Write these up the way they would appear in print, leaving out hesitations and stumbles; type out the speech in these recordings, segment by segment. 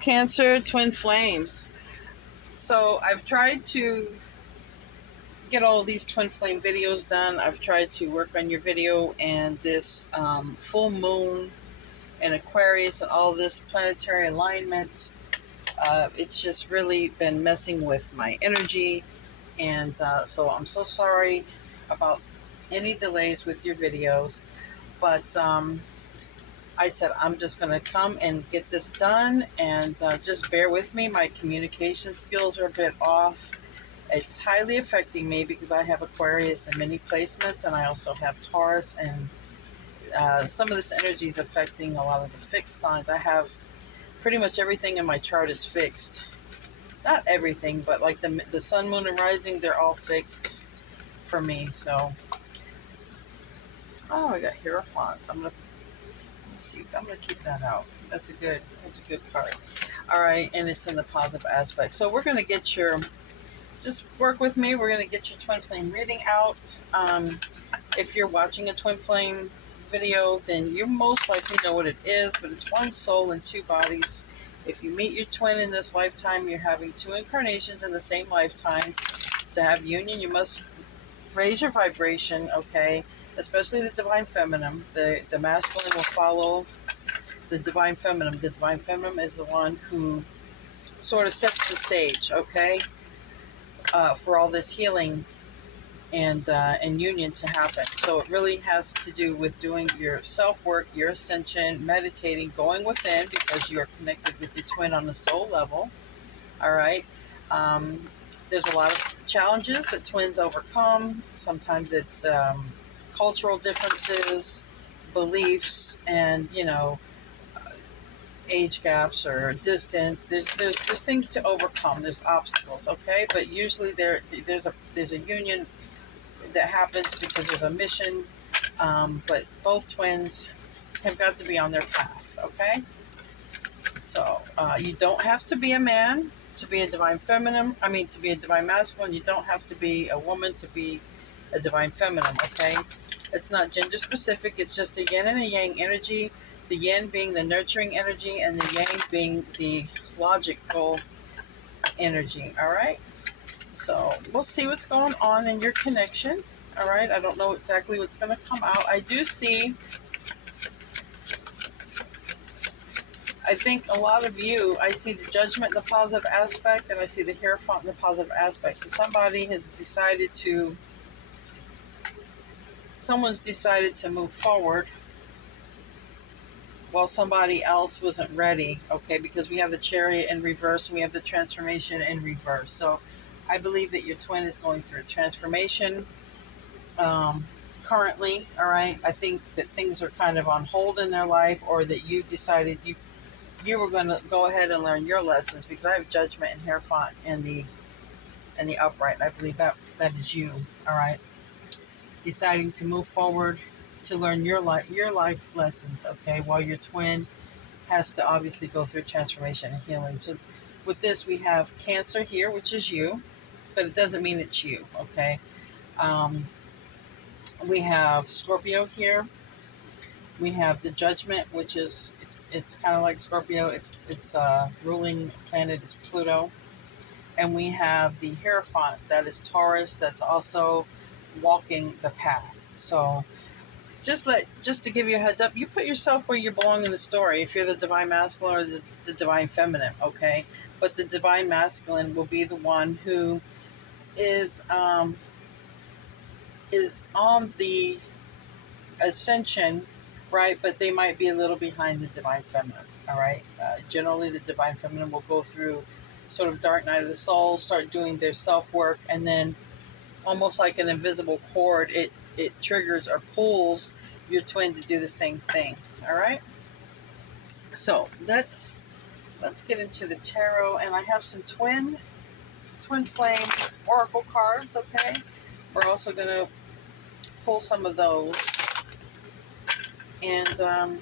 Cancer, twin flames. So I've tried to get all of these twin flame videos done. I've tried to work on your video and this full moon and Aquarius and all this planetary alignment. It's just really been messing with my energy, and so I'm so sorry about any delays with your videos, but I said I'm just going to come and get this done, and just bear with me. My communication skills are a bit off. It's highly affecting me because I have Aquarius in many placements, and I also have Taurus, and some of this energy is affecting a lot of the fixed signs. I have pretty much everything in my chart is fixed. Not everything, but like the sun, moon, and rising, they're all fixed for me. So, oh, I got Hierophant. Let's see. I'm gonna keep that out. That's a good card. All right, and it's in the positive aspect. So we're gonna get your. Just work with me. We're gonna get your twin flame reading out. If you're watching a twin flame video, then you most likely know what it is, but it's one soul and two bodies. If you meet your twin in this lifetime, you're having two incarnations in the same lifetime. To have union, you must raise your vibration, okay? Especially the divine feminine. The masculine will follow the divine feminine. The divine feminine is the one who sort of sets the stage, okay, for all this healing and union to happen. So it really has to do with doing your self-work, your ascension, meditating, going within, because you are connected with your twin on the soul level. All right. There's a lot of challenges that twins overcome. Sometimes it's cultural differences, beliefs, and age gaps or distance. There's things to overcome. There's obstacles, okay? But usually there's a union that happens because there's a mission, but both twins have got to be on their path, okay? So you don't have to be a man to be a divine feminine. To be a divine masculine. You don't have to be a woman to be a divine feminine, okay? It's not gender specific. It's just a yin and a yang energy. The yin being the nurturing energy, and the yang being the logical energy, all right? So we'll see what's going on in your connection. All right. I don't know exactly what's going to come out. I do see, I think a lot of you, I see the judgment in the positive aspect, and I see the Hierophant in the positive aspect. So someone's decided to move forward while somebody else wasn't ready, okay? Because we have the Chariot in reverse, and we have the transformation in reverse. So I believe that your twin is going through a transformation currently, all right? I think that things are kind of on hold in their life, or that you decided you were going to go ahead and learn your lessons, because I have judgment and Hierophant in the upright, and I believe that is you, all right? Deciding to move forward to learn your life lessons, okay? While your twin has to obviously go through transformation and healing. So with this, we have Cancer here, which is you, but it doesn't mean it's you, okay? We have Scorpio here. We have the Judgment, which is it's kind of like Scorpio. Its ruling planet is Pluto, and we have the Hierophant, that is Taurus. That's also walking the path. So just to give you a heads up, you put yourself where you belong in the story. If you're the divine masculine or the divine feminine, okay? But the divine masculine will be the one who is on the ascension, right? But they might be a little behind the divine feminine, all right? Generally, the divine feminine will go through sort of dark night of the soul, start doing their self-work, and then almost like an invisible cord, it triggers or pulls your twin to do the same thing, all right? So let's get into the tarot, and I have some twin flame oracle cards, okay? We're also going to pull some of those. And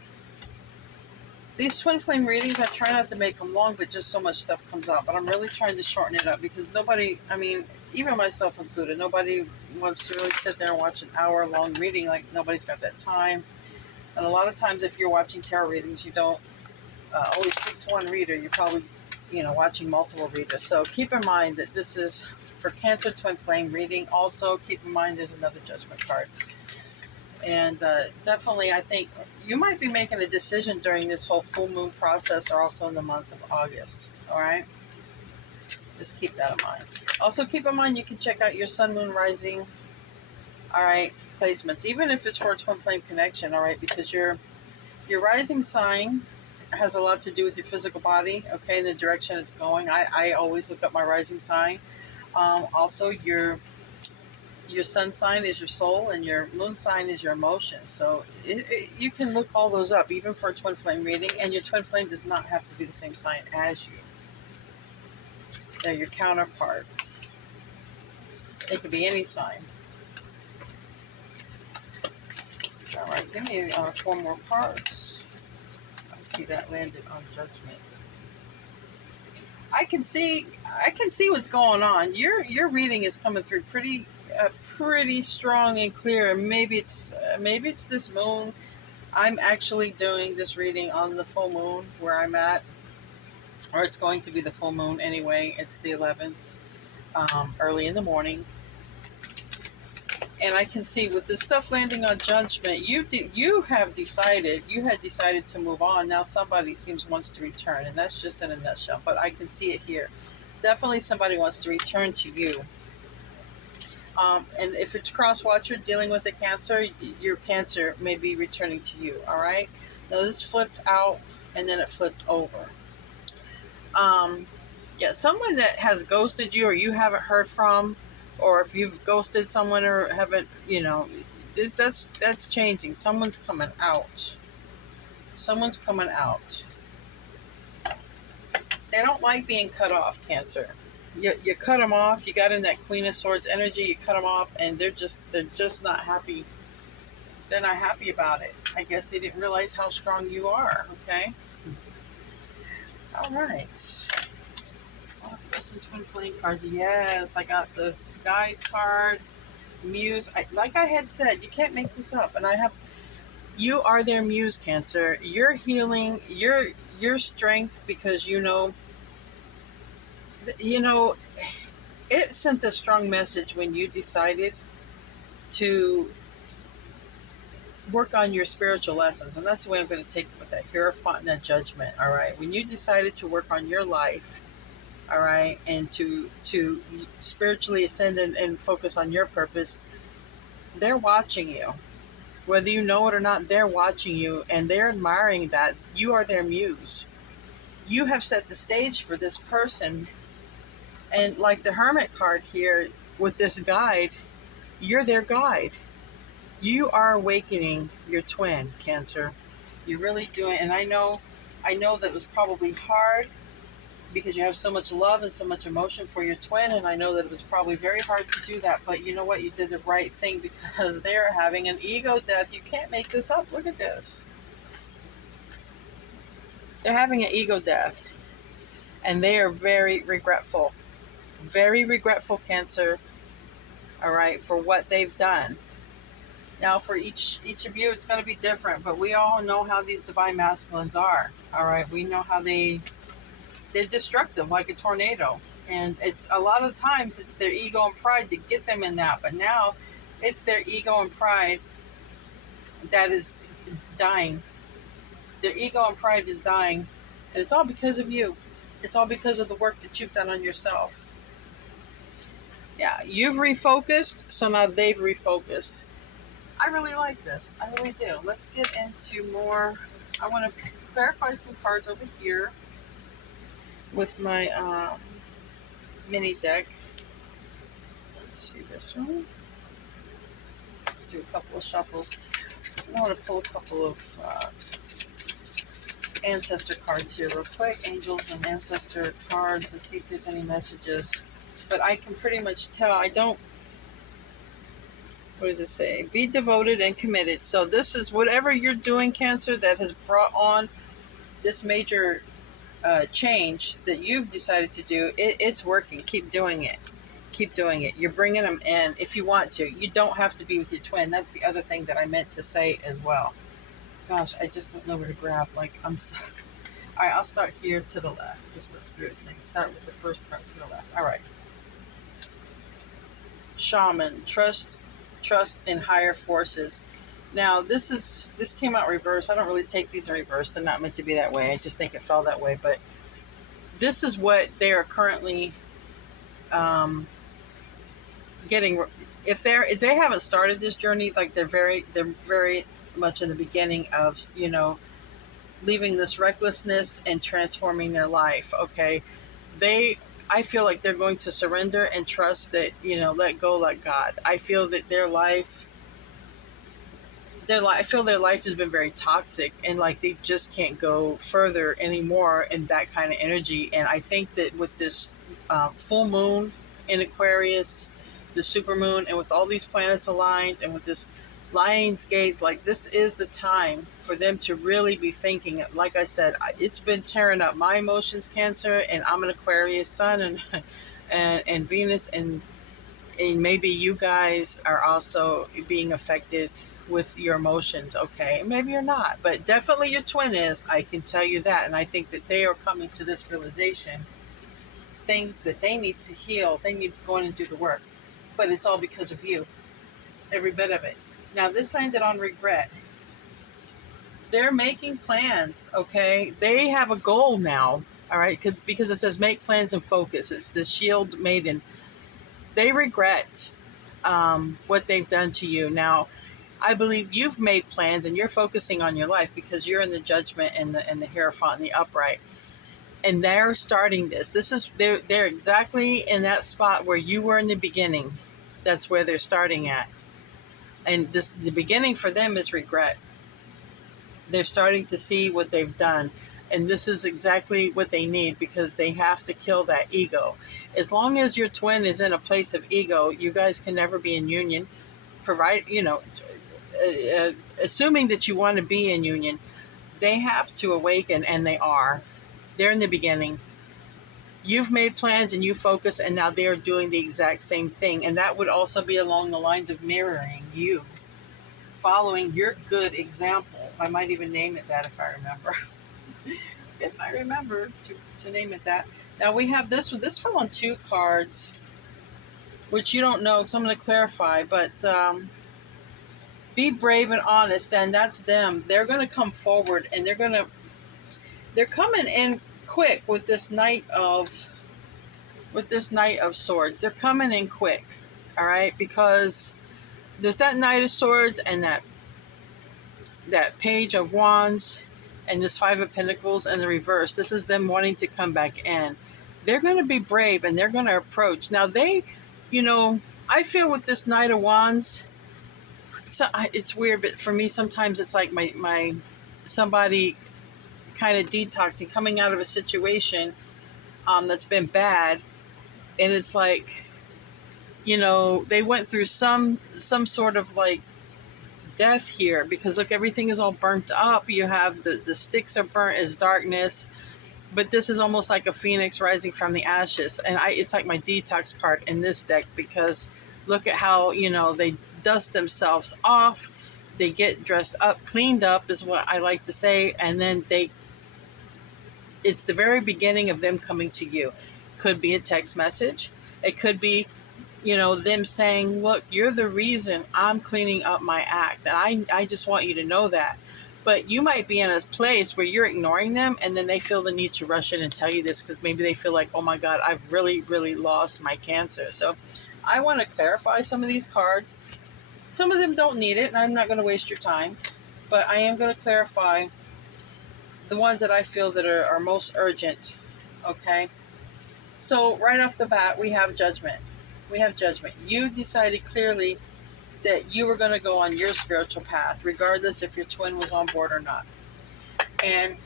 these twin flame readings, I try not to make them long, but just so much stuff comes out. But I'm really trying to shorten it up, because nobody, even myself included, nobody wants to really sit there and watch an hour-long reading. Like, nobody's got that time. And a lot of times, if you're watching tarot readings, you don't always stick to one reader. You're probably, watching multiple readers. So keep in mind that this is for Cancer Twin Flame reading. Also, keep in mind there's another Judgment card. And definitely, I think you might be making a decision during this whole full moon process, or also in the month of August. All right? Just keep that in mind. Also, keep in mind you can check out your sun, moon, rising, all right, placements, even if it's for a twin flame connection, all right, because your rising sign has a lot to do with your physical body, okay, the direction it's going. I always look up my rising sign. Also, your sun sign is your soul, and your moon sign is your emotion. So you can look all those up, even for a twin flame reading, and your twin flame does not have to be the same sign as you. They're your counterpart. It could be any sign. All right, give me 4 more cards. I see that landed on Judgment. I can see what's going on. Your reading is coming through pretty strong and clear. Maybe it's this moon. I'm actually doing this reading on the full moon where I'm at, or it's going to be the full moon anyway. It's the 11th, early in the morning. And I can see with this stuff landing on Judgment, you had decided to move on. Now somebody wants to return, and that's just in a nutshell. But I can see it here. Definitely somebody wants to return to you. And if it's cross watcher dealing with a Cancer, your Cancer may be returning to you. All right. Now this flipped out, and then it flipped over. Yeah, someone that has ghosted you, or you haven't heard from. Or if you've ghosted someone or haven't, that's changing. Someone's coming out. Someone's coming out. They don't like being cut off, Cancer. You cut them off. You got in that Queen of Swords energy. You cut them off, and they're just not happy. They're not happy about it. I guess they didn't realize how strong you are. Okay. All right. Some twin flame cards. Yes, I got this guide card, muse. Like I had said, you can't make this up. And you are their muse, Cancer. You're healing your strength, because it sent a strong message when you decided to work on your spiritual lessons. And that's the way I'm going to take it with that Hierophant and that Judgment. All right. When you decided to work on your life, all right, and to spiritually ascend and focus on your purpose, they're watching you. Whether you know it or not, they're watching you, and they're admiring that. You are their muse. You have set the stage for this person. And like the Hermit card here with this guide, you're their guide. You are awakening your twin, Cancer. You're really doing, and I know that it was probably hard, because you have so much love and so much emotion for your twin, and I know that it was probably very hard to do that, but you know what? You did the right thing, because they're having an ego death. You can't make this up. Look at this. They're having an ego death, and they are very regretful. Very regretful, Cancer, all right, for what they've done. Now, for each of you, it's going to be different, but we all know how these divine masculines are, all right? We know how they're destructive, like a tornado, and it's a lot of times it's their ego and pride to get them in that, but now it's their ego and pride that is dying. Their ego and pride is dying, and it's all because of you. It's all because of the work that you've done on yourself. Yeah, you've refocused, so now they've refocused. I really like this. I really do. Let's get into more. I want to clarify some cards over here with my mini deck. Let's see this one. Do a couple of shuffles. I want to pull a couple of ancestor cards here real quick. Angels and ancestor cards, and see if there's any messages. But I can pretty much tell. I don't. What does it say? Be devoted and committed. So this is whatever you're doing, Cancer, that has brought on this major change that you've decided to do. It's working. Keep doing it. Keep doing it. You're bringing them in if you want to. You don't have to be with your twin. That's the other thing that I meant to say as well. Gosh, I just don't know where to grab. Like, I'm sorry. All right, I'll start here to the left. Just what Spirit's saying. Start with the first card to the left. All right. Shaman, trust in higher forces. Now this came out reverse. I don't really take these in reverse. They're not meant to be that way. I just think it fell that way. But this is what they are currently getting. If they haven't started this journey, like they're very much in the beginning of leaving this recklessness and transforming their life. Okay, I feel like they're going to surrender and trust that, let go, let God. I feel that I feel their life has been very toxic, and like they just can't go further anymore in that kind of energy. And I think that with this full moon in Aquarius, the super moon, and with all these planets aligned, and with this Lion's Gates, like this is the time for them to really be thinking. Like I said, it's been tearing up my emotions, Cancer, and I'm an Aquarius sun and and Venus, and maybe you guys are also being affected with your emotions. Okay, maybe you're not, but definitely your twin is. I can tell you that, and I think that they are coming to this realization, things that they need to heal. They need to go in and do the work, but it's all because of you, every bit of it. Now this landed on regret. They're making plans. Okay, they have a goal now. All right, because it says make plans and focus. It's the shield maiden. They regret what they've done to you. Now I believe you've made plans and you're focusing on your life because you're in the judgment and the Hierophant and the upright, and they're starting this. They're exactly in that spot where you were in the beginning. That's where they're starting at, and the beginning for them is regret. They're starting to see what they've done, and this is exactly what they need because they have to kill that ego. As long as your twin is in a place of ego, you guys can never be in union. Assuming that you want to be in union, they have to awaken, and they are. They're in the beginning. You've made plans and you focus, and now they're doing the exact same thing. And that would also be along the lines of mirroring you, following your good example. I might even name it that if I remember. If I remember to name it that. Now we have this one. This fell on 2 cards, which you don't know, so I'm going to clarify. But be brave and honest, and that's them. They're going to come forward, and they're coming in quick with this Knight of Swords. They're coming in quick, all right, because with that Knight of Swords and that Page of Wands and this 5 of Pentacles in the reverse, this is them wanting to come back in. They're going to be brave, and they're going to approach. Now I feel with this Knight of Wands, so it's weird, but for me sometimes it's like my somebody kind of detoxing, coming out of a situation that's been bad, and it's like they went through some sort of like death here, because look, everything is all burnt up. You have the sticks are burnt as darkness, but this is almost like a phoenix rising from the ashes, and it's like my detox card in this deck, because look at how they dust themselves off, they get dressed up, cleaned up is what I like to say, and then it's the very beginning of them coming to you. Could be a text message, it could be them saying, look, you're the reason I'm cleaning up my act, and I just want you to know that. But you might be in a place where you're ignoring them, and then they feel the need to rush in and tell you this because maybe they feel like, oh my God, I've really, really lost my Cancer. So I want to clarify some of these cards. Some of them don't need it, and I'm not going to waste your time, but I am going to clarify the ones that I feel that are most urgent. Okay? So right off the bat, we have Judgment. You decided clearly that you were going to go on your spiritual path, regardless if your twin was on board or not. And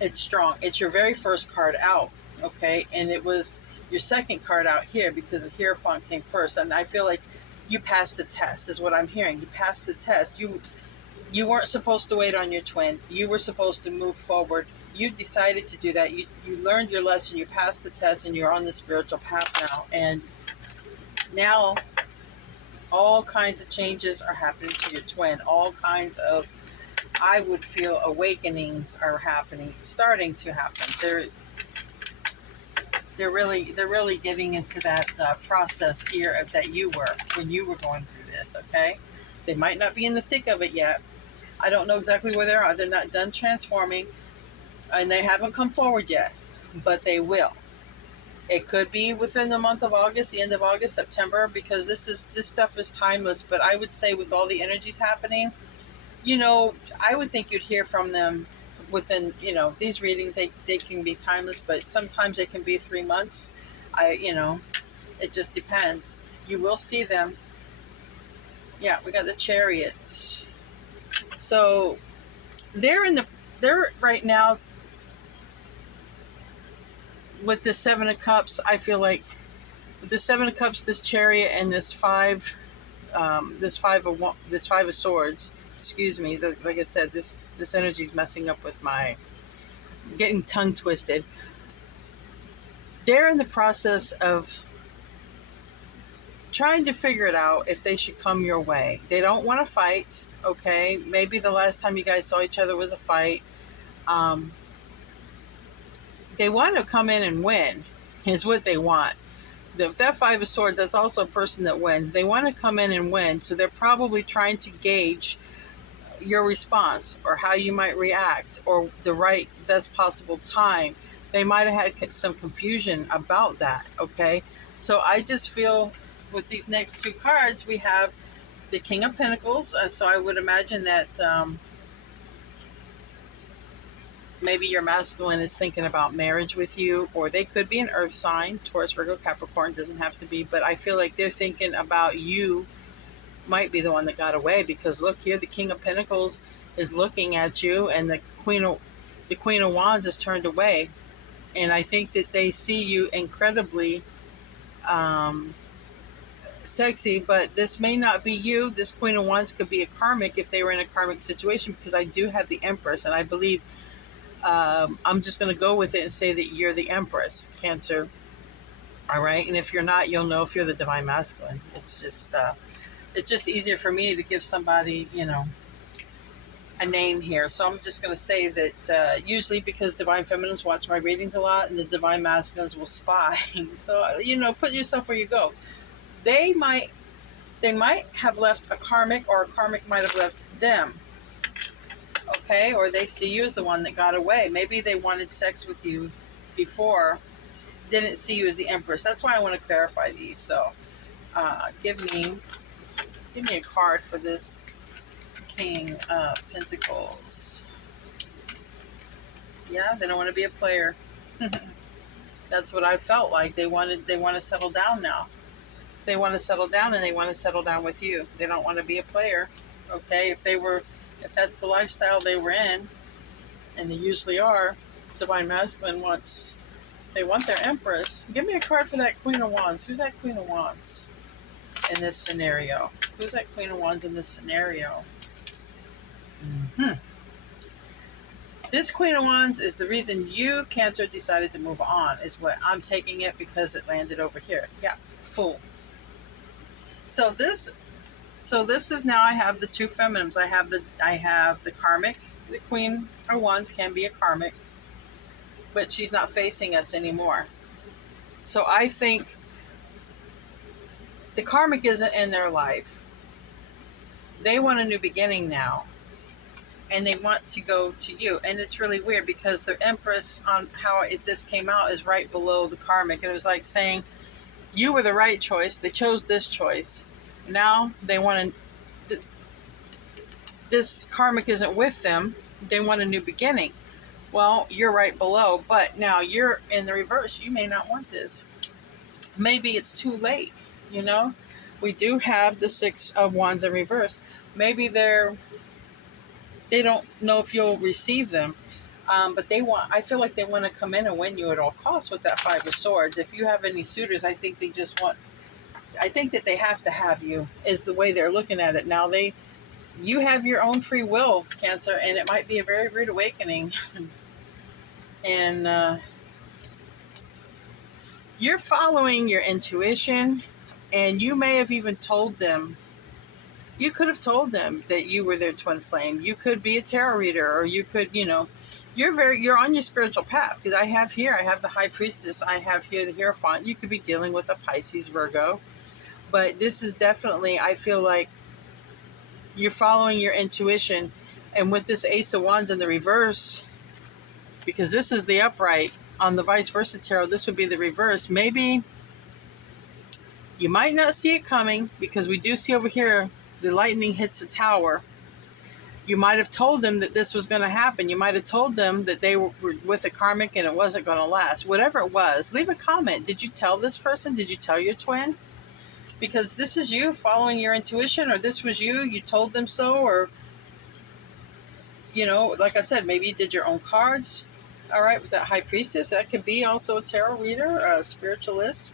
it's strong. It's your very first card out, okay? And it was your second card out here because the Hierophant came first. And I feel like you passed the test, is what I'm hearing. You passed the test. You weren't supposed to wait on your twin. You were supposed to move forward. You decided to do that. You learned your lesson. You passed the test, and you're on the spiritual path now. And now all kinds of changes are happening to your twin. All kinds of I would feel awakenings are happening, starting to happen. They're really getting into that process here of that you were when you were going through this. Okay, they might not be in the thick of it yet. I don't know exactly where they are. They're not done transforming, and they haven't come forward yet, but they will. It could be within the month of August, the end of August, September, because this stuff is timeless. But I would say with all the energies happening, I would think you'd hear from them within, these readings. They can be timeless, but sometimes they can be 3 months. It just depends. You will see them. Yeah, we got the Chariots. So they're right now with the Seven of Cups. I feel like with the Seven of Cups, this Chariot, and this five of Swords. Excuse me. Like I said, this energy is messing up with my getting tongue twisted. They're in the process of trying to figure it out if they should come your way. They don't want to fight. Okay, maybe the last time you guys saw each other was a fight. They want to come in and win, is what they want. If that Five of Swords, that's also a person that wins. They want to come in and win, so they're probably trying to gauge your response or how you might react or the right best possible time. They might have had some confusion about that, okay? So I just feel with these next two cards, we have the King of Pentacles. So I would imagine that maybe your masculine is thinking about marriage with you, or they could be an earth sign, Taurus, Virgo, Capricorn, doesn't have to be, but I feel like they're thinking about you might be the one that got away, because look here, the King of Pentacles is looking at you, and the Queen of Wands is turned away. And I think that they see you incredibly sexy, but this may not be you. This Queen of Wands could be a karmic if they were in a karmic situation, because I do have the Empress, and I believe I'm just going to go with it and say that you're the Empress, Cancer. All right, and if you're not, you'll know if you're the Divine Masculine. It's just easier for me to give somebody, a name here. So I'm just going to say that usually, because Divine Feminines watch my readings a lot, and the Divine Masculines will spy. So, put yourself where you go. They might have left a karmic, or a karmic might have left them. Okay, or they see you as the one that got away. Maybe they wanted sex with you before, didn't see you as the Empress. That's why I want to clarify these. So give me a card for this King of Pentacles. Yeah, they don't want to be a player. That's what I felt like. They want to settle down now. They want to settle down, and they want to settle down with you. They don't want to be a player. Okay, if that's the lifestyle they were in, and they usually are, Divine Masculine they want their Empress. Give me a card for that Queen of Wands. Who's that Queen of Wands in this scenario? Who's that Queen of Wands in this scenario? This Queen of Wands is the reason you, Cancer, decided to move on, is what I'm taking it, because it landed over here. Yeah, Fool. So this is now, I have the two feminines. I have the karmic. The Queen of Wands can be a karmic, but she's not facing us anymore. So I think the karmic isn't in their life. They want a new beginning now, and they want to go to you. And it's really weird, because the Empress, on how this came out, is right below the karmic, and it was like saying you were the right choice. They chose this choice. Now they want to. This karmic isn't with them. They want a new beginning. Well, you're right below, but now you're in the reverse. You may not want this. Maybe it's too late. We do have the Six of Wands in reverse. Maybe they don't know if you'll receive them, but I feel like they want to come in and win you at all costs with that Five of Swords. If you have any suitors, I think that they have to have you, is the way they're looking at it. Now you have your own free will, Cancer, and it might be a very rude awakening. And you're following your intuition, and you may have even told them You could have told them that you were their twin flame. You could be a tarot reader, or you could, you're on your spiritual path. Because I have the high priestess, I have here the Hierophant. You could be dealing with a Pisces, Virgo, but this is definitely, I feel like you're following your intuition. And with this Ace of Wands in the reverse, because this is the upright on the vice versa tarot, this would be the reverse. Maybe you might not see it coming, because we do see over here the lightning hits a tower. You might have told them that this was going to happen. You might have told them that they were with a karmic and it wasn't going to last. Whatever it was, leave a comment. Did you tell this person? Did you tell your twin? Because this is you following your intuition, or this was you told them so, or, like I said, maybe you did your own cards. All right, with that high priestess, that could be also a tarot reader, a spiritualist,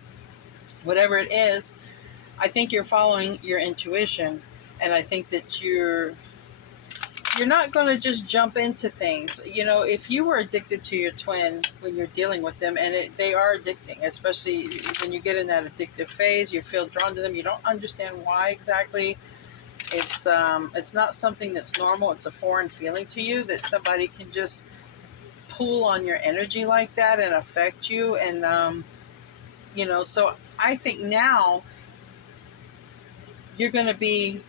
whatever it is. I think you're following your intuition, and I think that you're not going to just jump into things. If you were addicted to your twin when you're dealing with them, and they are addicting, especially when you get in that addictive phase, you feel drawn to them. You don't understand why exactly. It's not something that's normal. It's a foreign feeling to you that somebody can just pull on your energy like that and affect you. And, so I think now you're going to be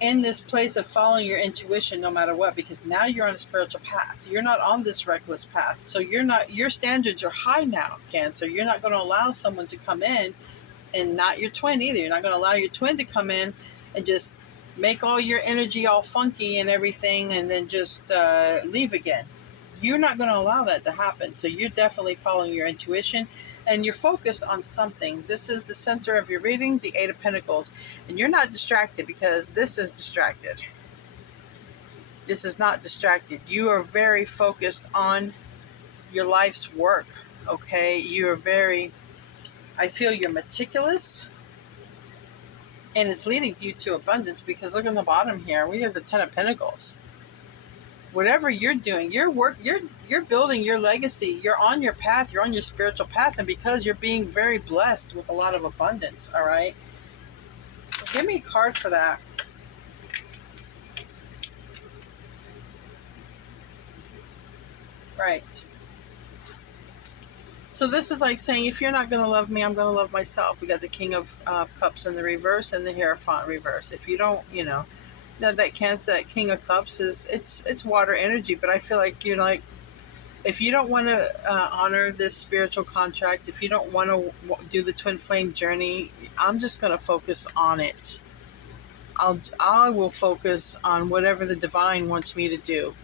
in this place of following your intuition no matter what, because now you're on a spiritual path. You're not on this reckless path. So your standards are high now, Cancer. You're not going to allow someone to come in, and not your twin either. You're not going to allow your twin to come in and just make all your energy all funky and everything and then just leave again. You're not going to allow that to happen. So you're definitely following your intuition, and you're focused on something. This is the center of your reading, the Eight of Pentacles. And you're not distracted, because this is distracted. This is not distracted. You are very focused on your life's work, okay? I feel you're meticulous. And it's leading you to abundance, because look on the bottom here. We have the Ten of Pentacles. Whatever you're doing, your work, you're building your legacy. You're on your path. You're on your spiritual path. And because you're being very blessed with a lot of abundance, all right? So give me a card for that. Right. So this is like saying, if you're not going to love me, I'm going to love myself. We got the King of Cups in the reverse and the Hierophant reverse. If you don't, that King of Cups it's water energy, but I feel like if you don't want to honor this spiritual contract, if you don't want to do the twin flame journey, I'm just going to focus on it. I will focus on whatever the divine wants me to do.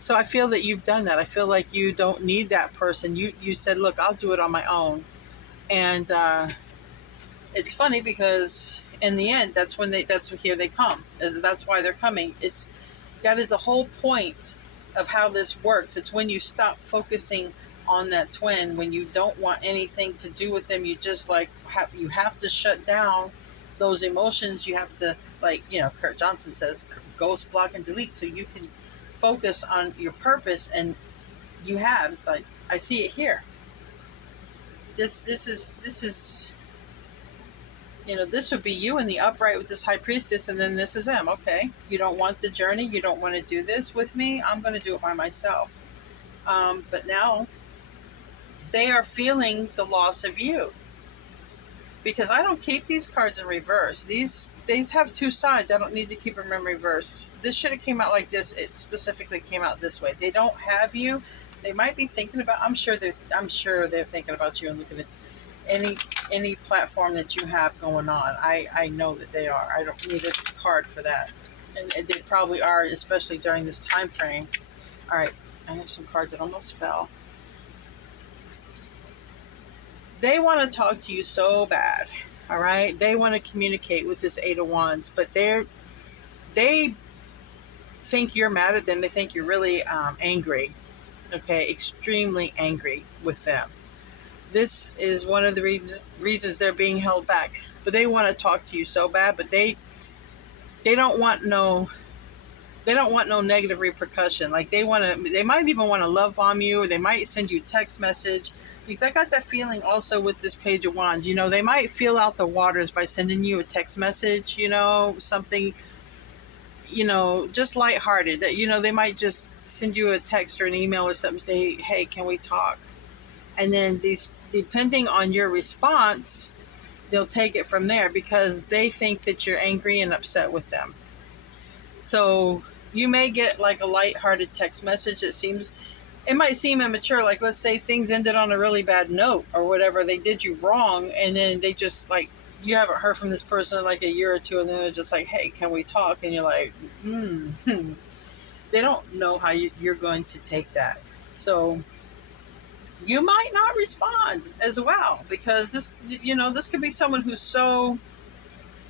So I feel that you've done that. I feel like you don't need that person. You said, look, I'll do it on my own. And it's funny, because in the end, here they come. That's why they're coming. That is the whole point of how this works. It's when you stop focusing on that twin, when you don't want anything to do with them, you just you have to shut down those emotions. You have to, Kurt Johnson says, ghost, block, and delete, so you can focus on your purpose. And it's like, I see it here. This is this would be you in the upright with this high priestess, and then this is them. Okay, you don't want the journey, you don't want to do this with me, I'm going to do it by myself. But now they are feeling the loss of you, because I don't keep these cards in reverse. These have two sides. I don't need to keep them in reverse. This should have came out like this. It specifically came out this way. They don't have you. They might be thinking about. I'm sure they're thinking about you and looking at any platform that you have going on. I know that they are. I don't need a card for that, and they probably are, especially during this time frame. All right, I have some cards that almost fell. They want to talk to you so bad, all right? They want to communicate with this Eight of Wands, but they think you're mad at them. They think you're really angry, okay? Extremely angry with them. This is one of the reasons they're being held back. But they want to talk to you so bad, but they don't want no negative repercussion. Like they might even want to love bomb you, or they might send you a text message. Because I got that feeling also with this Page of Wands. You know, they might feel out the waters by sending you a text message, you know, something, you know, just lighthearted. That, you know, they might just send you a text or an email or something, say, hey, can we talk? And then these, depending on your response, they'll take it from there because they think that you're angry and upset with them. So you may get like a lighthearted text message that seems, it might seem immature. Like, let's say things ended on a really bad note or whatever, they did you wrong, and then they just like, you haven't heard from this person in like a year or two, and then they're just like, hey, can we talk? And you're like, they don't know how you're going to take that. So you might not respond as well, because this, you know, this could be someone who's so,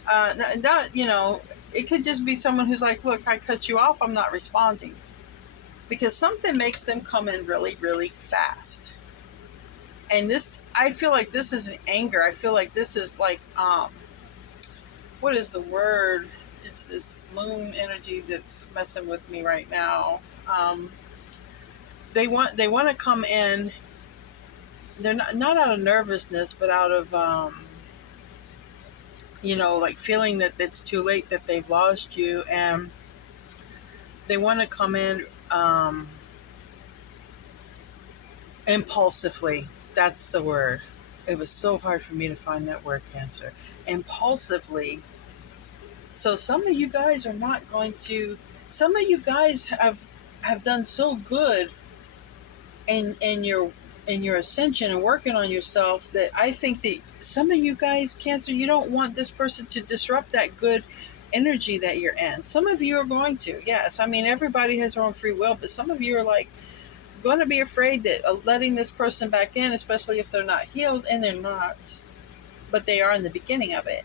not, you know, it could just be someone who's like, look, I cut you off, I'm not responding. Because something makes them come in really, really fast. And this, I feel like this is an anger. I feel like this is like, what is the word? It's this moon energy that's messing with me right now. They want to come in. They're not out of nervousness, but out of, you know, like feeling that it's too late, that they've lost you, and they want to come in impulsively. That's the word. It was so hard for me to find that word, Cancer. Impulsively. So some of you guys are not going to, some of you guys have done so good in your ascension and working on yourself, that I think that some of you guys, Cancer, you don't want this person to disrupt that good energy that you're in. Some of you are going to, yes. I mean, everybody has their own free will, but some of you are like going to be afraid that letting this person back in, especially if they're not healed, and they're not, but they are in the beginning of it.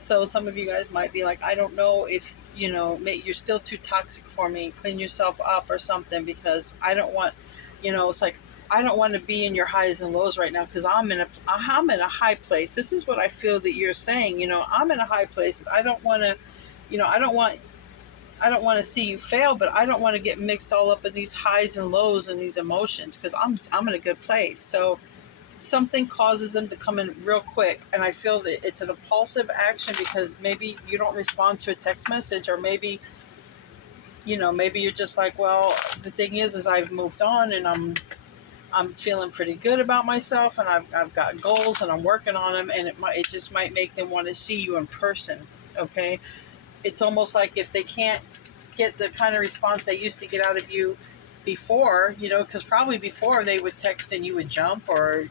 So some of you guys might be like, I don't know if, you know, you're still too toxic for me, clean yourself up or something, because I don't want, you know, it's like, I don't want to be in your highs and lows right now, because I'm in a high place. This is what I feel that you're saying. You know, I'm in a high place. I don't want to, you know, I don't want to see you fail, but I don't want to get mixed all up in these highs and lows and these emotions, because I'm in a good place. So something causes them to come in real quick, and I feel that it's an impulsive action because maybe you don't respond to a text message, or maybe, you know, maybe you're just like, well, the thing is I've moved on, and I'm feeling pretty good about myself, and I've got goals, and I'm working on them, and it just might make them want to see you in person. Okay, it's almost like if they can't get the kind of response they used to get out of you before, you know, because probably before they would text and you would jump, or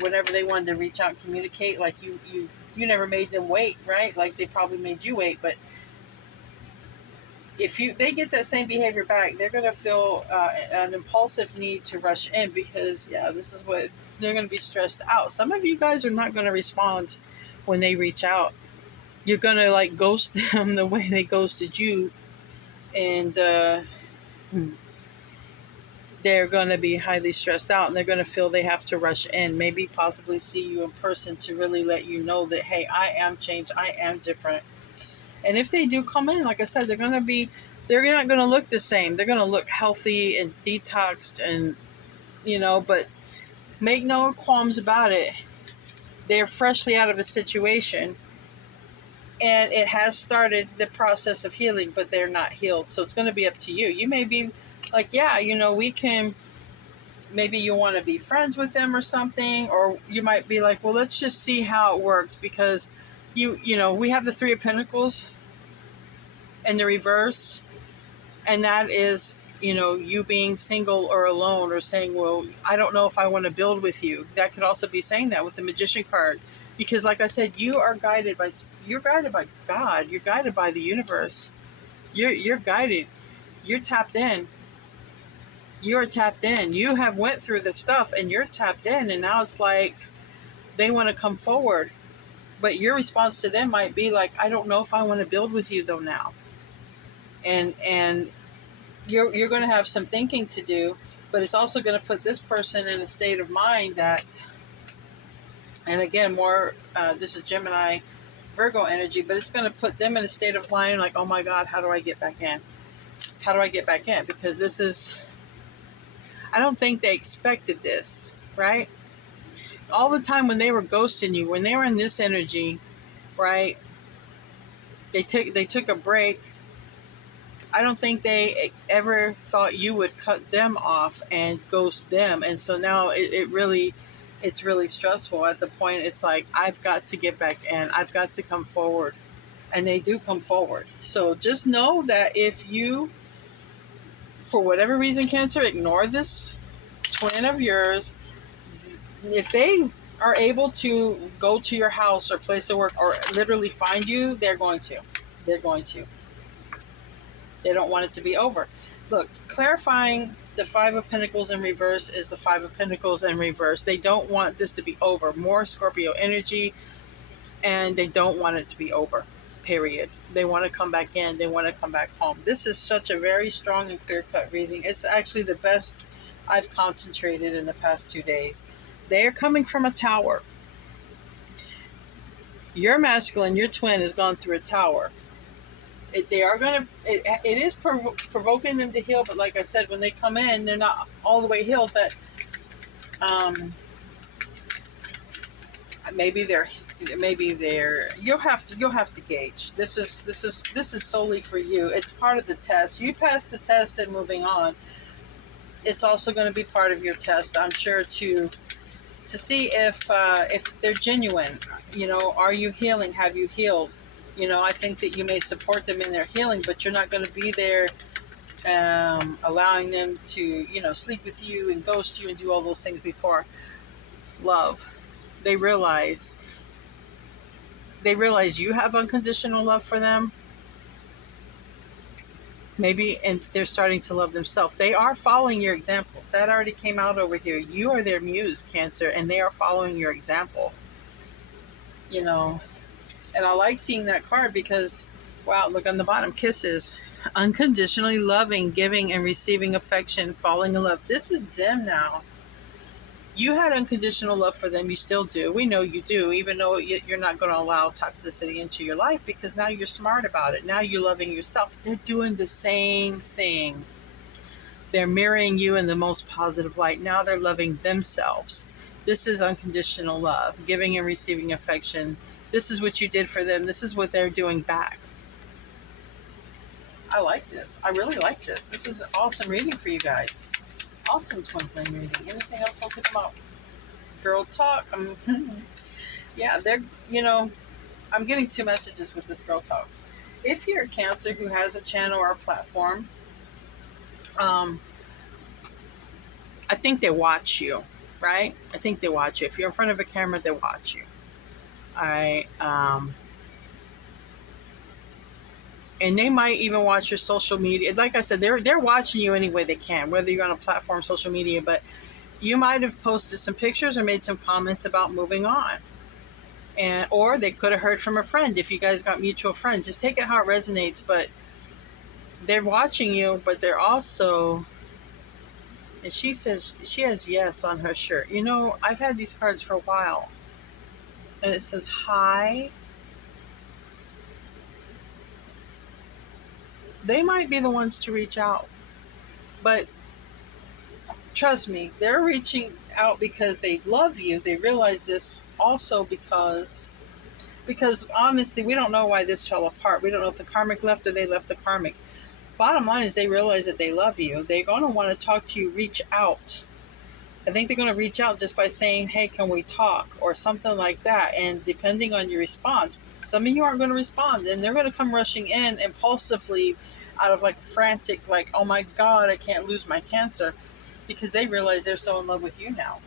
whenever they wanted to reach out and communicate, like you never made them wait, right? Like they probably made you wait. But if they get that same behavior back, they're going to feel an impulsive need to rush in, because this is what they're going to be stressed out. Some of you guys are not going to respond when they reach out. You're going to like ghost them the way they ghosted you, and they're going to be highly stressed out, and they're going to feel they have to rush in, maybe possibly see you in person to really let you know that, hey, I am changed, I am different. And if they do come in, like I said, they're not going to look the same. They're going to look healthy and detoxed, and, you know, but make no qualms about it. They're freshly out of a situation, and it has started the process of healing, but they're not healed. So it's going to be up to you. You may be like, yeah, you know, maybe you want to be friends with them or something, or you might be like, well, let's just see how it works, because you know, we have the Three of Pentacles in the reverse, and that is, you know, you being single or alone, or saying, well, I don't know if I want to build with you. That could also be saying that with the Magician card, because like I said, you're guided by God, you're guided by the universe, you're guided, you're tapped in. You're tapped in. You have went through the stuff, and you're tapped in, and now it's like they want to come forward. But your response to them might be like, I don't know if I want to build with you though now. And you're going to have some thinking to do, but it's also going to put this person in a state of mind that, and again, more, this is Gemini, Virgo energy, but it's going to put them in a state of mind like, oh my God, how do I get back in? How do I get back in? Because this is, I don't think they expected this. right? All the time when they were ghosting you, when they were in this energy, right? They took a break. I don't think they ever thought you would cut them off and ghost them, and so now it's really stressful. At the point, it's like I've got to get back in. I've got to come forward, and they do come forward. So just know that if you, for whatever reason, Cancer, ignore this twin of yours, if they are able to go to your house or place of work or literally find you, they're going to. They're going to. They don't want it to be over. Look, clarifying the Five of Pentacles in reverse is the Five of Pentacles in reverse. They don't want this to be over. More Scorpio energy, and they don't want it to be over, period. They want to come back in. They want to come back home. This is such a very strong and clear-cut reading. It's actually the best I've concentrated in the past 2 days. They are coming from a tower. Your masculine, your twin, has gone through a tower. They are going to, it is provoking them to heal, but like I said, when they come in, they're not all the way healed, but maybe they're you'll have to gauge. This is solely for you. It's part of the test. You pass the test and moving on. It's also going to be part of your test, I'm sure, to see if they're genuine. You know, are you healing? Have you healed? You know, I think that you may support them in their healing, but you're not going to be there allowing them to, you know, sleep with you and ghost you and do all those things before love. They realize you have unconditional love for them. Maybe, and they're starting to love themselves. They are following your example. That already came out over here. You are their muse, Cancer, and they are following your example. You know, and I like seeing that card because, wow, look on the bottom, kisses. Unconditionally loving, giving, and receiving affection, falling in love. This is them now. You had unconditional love for them. You still do. We know you do, even though you're not going to allow toxicity into your life because now you're smart about it. Now you're loving yourself. They're doing the same thing. They're mirroring you in the most positive light. Now they're loving themselves. This is unconditional love, giving and receiving affection. This is what you did for them. This is what they're doing back. I like this. I really like this. This is an awesome reading for you guys. Awesome twin flame reading. Anything else we'll pick them up? Girl talk. Yeah, they're, you know, I'm getting 2 messages with this girl talk. If you're a Cancer who has a channel or a platform, I think they watch you, right? I think they watch you. If you're in front of a camera, they watch you. All right. And they might even watch your social media. Like I said, they're watching you any way they can, whether you're on a platform, social media, but you might have posted some pictures or made some comments about moving on. Or they could have heard from a friend if you guys got mutual friends. Just take it how it resonates, but they're watching you, but they're also, and she says she has yes on her shirt. You know, I've had these cards for a while. And it says hi. They might be the ones to reach out. But trust me, they're reaching out because they love you. They realize this also because honestly, we don't know why this fell apart. We don't know if the karmic left or they left the karmic. Bottom line is they realize that they love you. They're going to want to talk to you, reach out. I think they're going to reach out just by saying, hey, can we talk? Or something like that. And depending on your response, some of you aren't going to respond. And they're going to come rushing in impulsively out of like frantic, like, oh my God, I can't lose my Cancer. Because they realize they're so in love with you now.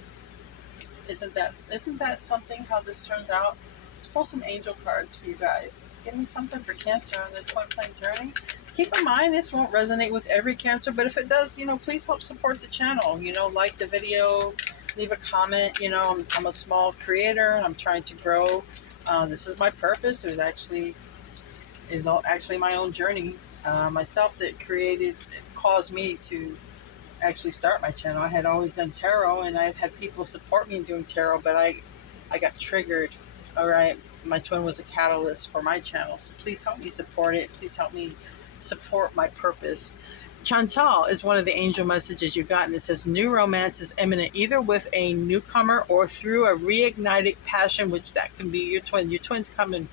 Isn't that something how this turns out? Let's pull some angel cards for you guys. Give me something for Cancer on the twin flame journey. Keep in mind, this won't resonate with every Cancer, but if it does, you know, please help support the channel. You know, like the video, leave a comment. You know, I'm a small creator and I'm trying to grow. This is my purpose. It was actually my own journey myself that caused me to actually start my channel. I had always done tarot and I had people support me in doing tarot, but I got triggered. All right, my twin was a catalyst for my channel, so please help me support it. Please help me support my purpose. Chantal is one of the angel messages you've gotten. It says new romance is imminent, either with a newcomer or through a reignited passion, which that can be your twin. Your twin's coming.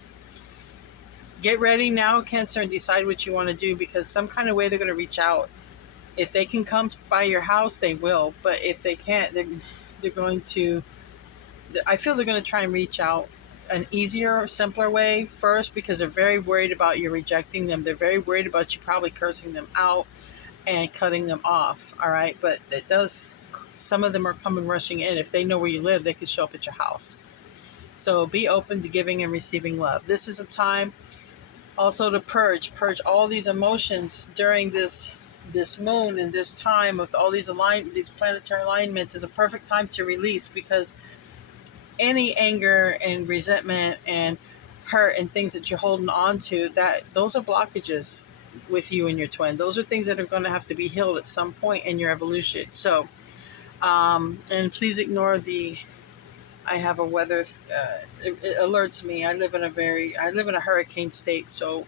Get ready now, Cancer, and decide what you want to do, because some kind of way they're going to reach out. If they can come by your house, they will. But if they can't, they're going to, I feel they're going to try and reach out an easier, simpler way first, because they're very worried about you rejecting them. They're very worried about you probably cursing them out and cutting them off. All right. But it does, some of them are coming rushing in. If they know where you live, they could show up at your house. So be open to giving and receiving love. This is a time also to purge all these emotions during this moon and this time with all these planetary alignments is a perfect time to release, because any anger and resentment and hurt and things that you're holding on to, those are blockages with you and your twin. Those are things that are going to have to be healed at some point in your evolution. So, and please ignore I have a weather, it alerts me. I live in a hurricane state. So,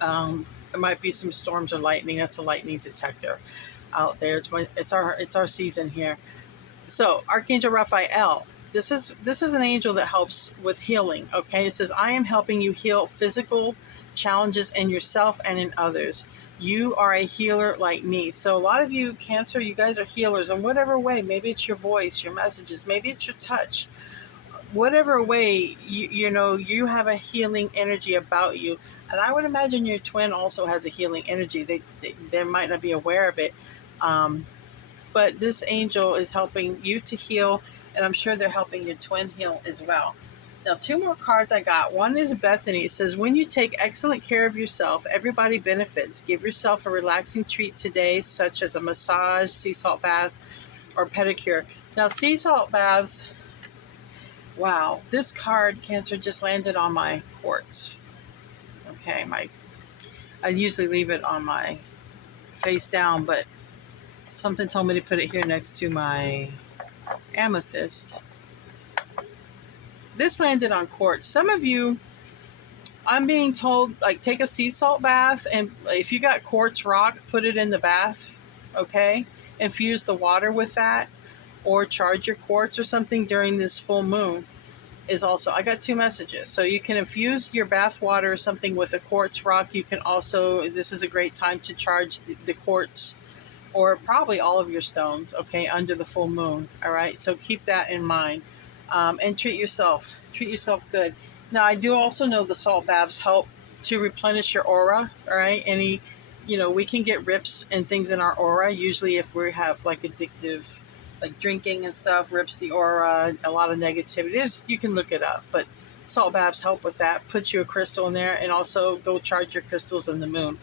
there might be some storms or lightning. That's a lightning detector out there. It's our season here. So, Archangel Raphael, this is an angel that helps with healing. Okay, it says, I am helping you heal physical challenges in yourself and in others. You are a healer like me. So a lot of you, Cancer, you guys are healers in whatever way. Maybe it's your voice, your messages, maybe it's your touch. Whatever way, you have a healing energy about you. And I would imagine your twin also has a healing energy. They might not be aware of it. But this angel is helping you to heal, and I'm sure they're helping your twin heal as well. Now, 2 more cards I got. One is Bethany. It says, when you take excellent care of yourself, everybody benefits. Give yourself a relaxing treat today, such as a massage, sea salt bath, or pedicure. Now, sea salt baths, wow, this card, Cancer, just landed on my quartz. Okay, I usually leave it on my face down, but something told me to put it here next to my amethyst. This landed on quartz. Some of you, I'm being told, like, take a sea salt bath, and if you got quartz rock, put it in the bath, okay? Infuse the water with that, or charge your quartz or something during this full moon. Is also, I got 2 messages. So you can infuse your bath water or something with a quartz rock. You can also, this is a great time to charge the quartz, or probably all of your stones, okay, under the full moon. All right, so keep that in mind. And treat yourself good. Now, I do also know the salt baths help to replenish your aura. All right, we can get rips and things in our aura. Usually, if we have like addictive, like drinking and stuff, rips the aura. A lot of negativity. You can look it up, but salt baths help with that. Put you a crystal in there, and also go charge your crystals in the moon.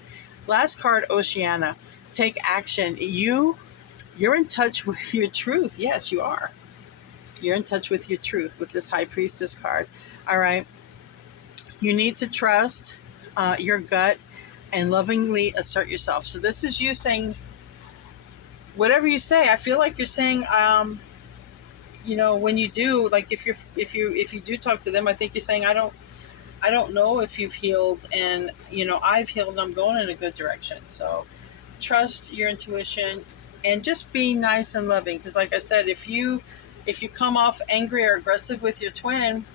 Last card, Oceana. Take action. You're in touch with your truth. Yes, you are. You're in touch with your truth with this High Priestess card. All right. You need to trust your gut and lovingly assert yourself. So this is you saying, whatever you say, I feel like you're saying, when you do, like if you do talk to them, I think you're saying, I don't know if you've healed, and I've healed. I'm going in a good direction. So trust your intuition and just be nice and loving. Because like I said, if you come off angry or aggressive with your twin,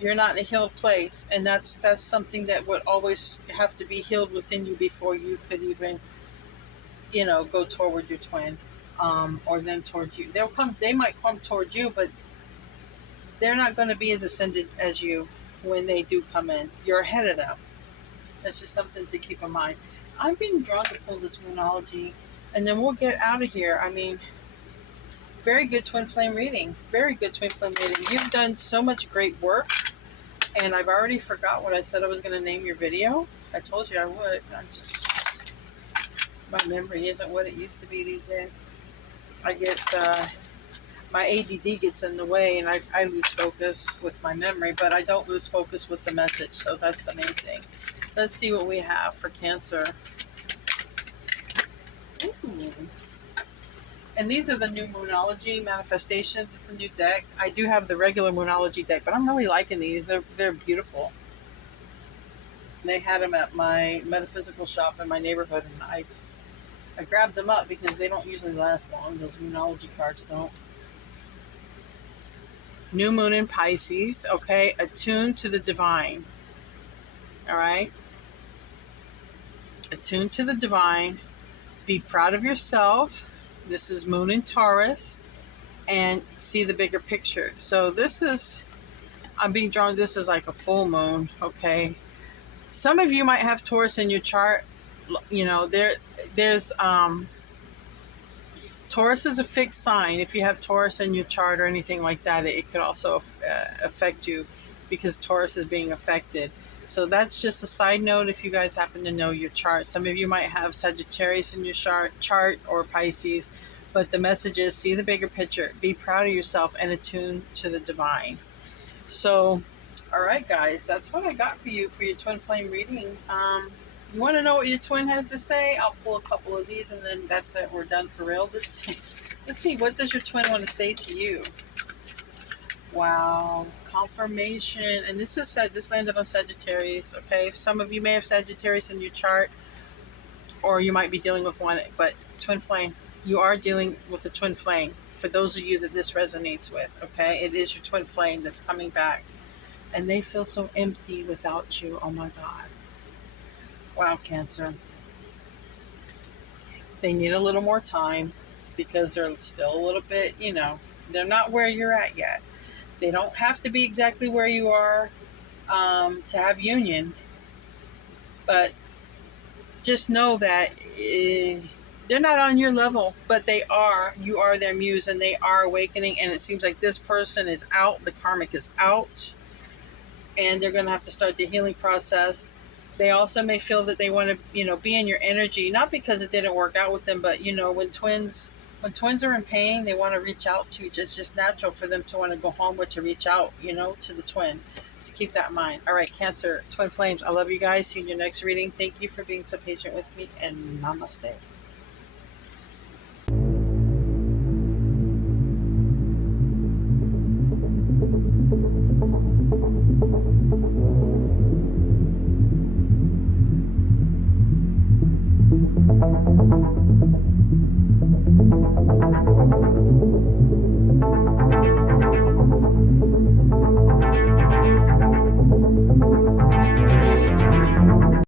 you're not in a healed place. And that's something that would always have to be healed within you before you could even, go toward your twin, or them towards you. They might come towards you, but they're not going to be as ascended as you when they do come in. You're ahead of them. That's just something to keep in mind. I'm being drawn to pull this Moonology, and then we'll get out of here. I mean, very good twin flame reading. Very good twin flame reading. You've done so much great work, and I've already forgot what I said I was going to name your video. I told you I would. My memory isn't what it used to be these days. I get, my ADD gets in the way, and I lose focus with my memory, but I don't lose focus with the message, so that's the main thing. Let's see what we have for Cancer. Ooh. And these are the new Moonology manifestations. It's a new deck. I do have the regular Moonology deck, but I'm really liking these. They're beautiful. They had them at my metaphysical shop in my neighborhood, and I grabbed them up because they don't usually last long. Those Moonology cards don't. New moon in Pisces, okay? Attuned to the divine. All right? Attuned to the divine. Be proud of yourself. This is moon in Taurus. And see the bigger picture. So this is, I'm being drawn, this is like a full moon, okay? Some of you might have Taurus in your chart. You know, there's Taurus is a fixed sign. If you have Taurus in your chart or anything like that, it could also affect you because Taurus is being affected. So that's just a side note if you guys happen to know your chart. Some of you might have Sagittarius in your chart or Pisces, but the message is see the bigger picture. Be proud of yourself and attune to the divine. So, all right, guys, that's what I got for you for your twin flame reading. You want to know what your twin has to say? I'll pull a couple of these and then that's it. We're done for real. Let's see. What does your twin want to say to you? Wow. Confirmation. And this is said, this landed on Sagittarius. Okay. Some of you may have Sagittarius in your chart or you might be dealing with one, but twin flame, you are dealing with a twin flame. For those of you that this resonates with, okay, it is your twin flame that's coming back. And they feel so empty without you. Oh my God. Wow, Cancer. They need a little more time because they're still a little bit, you know, they're not where you're at yet. They don't have to be exactly where you are to have union. But just know that they're not on your level, but they are. You are their muse and they are awakening. And it seems like this person is out. The karmic is out. And they're going to have to start the healing process. They also may feel that they want to, you know, be in your energy, not because it didn't work out with them, but, you know, when twins are in pain, they want to reach out to you. It's just natural for them to want to go home or to reach out, you know, to the twin. So keep that in mind. All right, Cancer, twin flames, I love you guys. See you in your next reading. Thank you for being so patient with me, and namaste.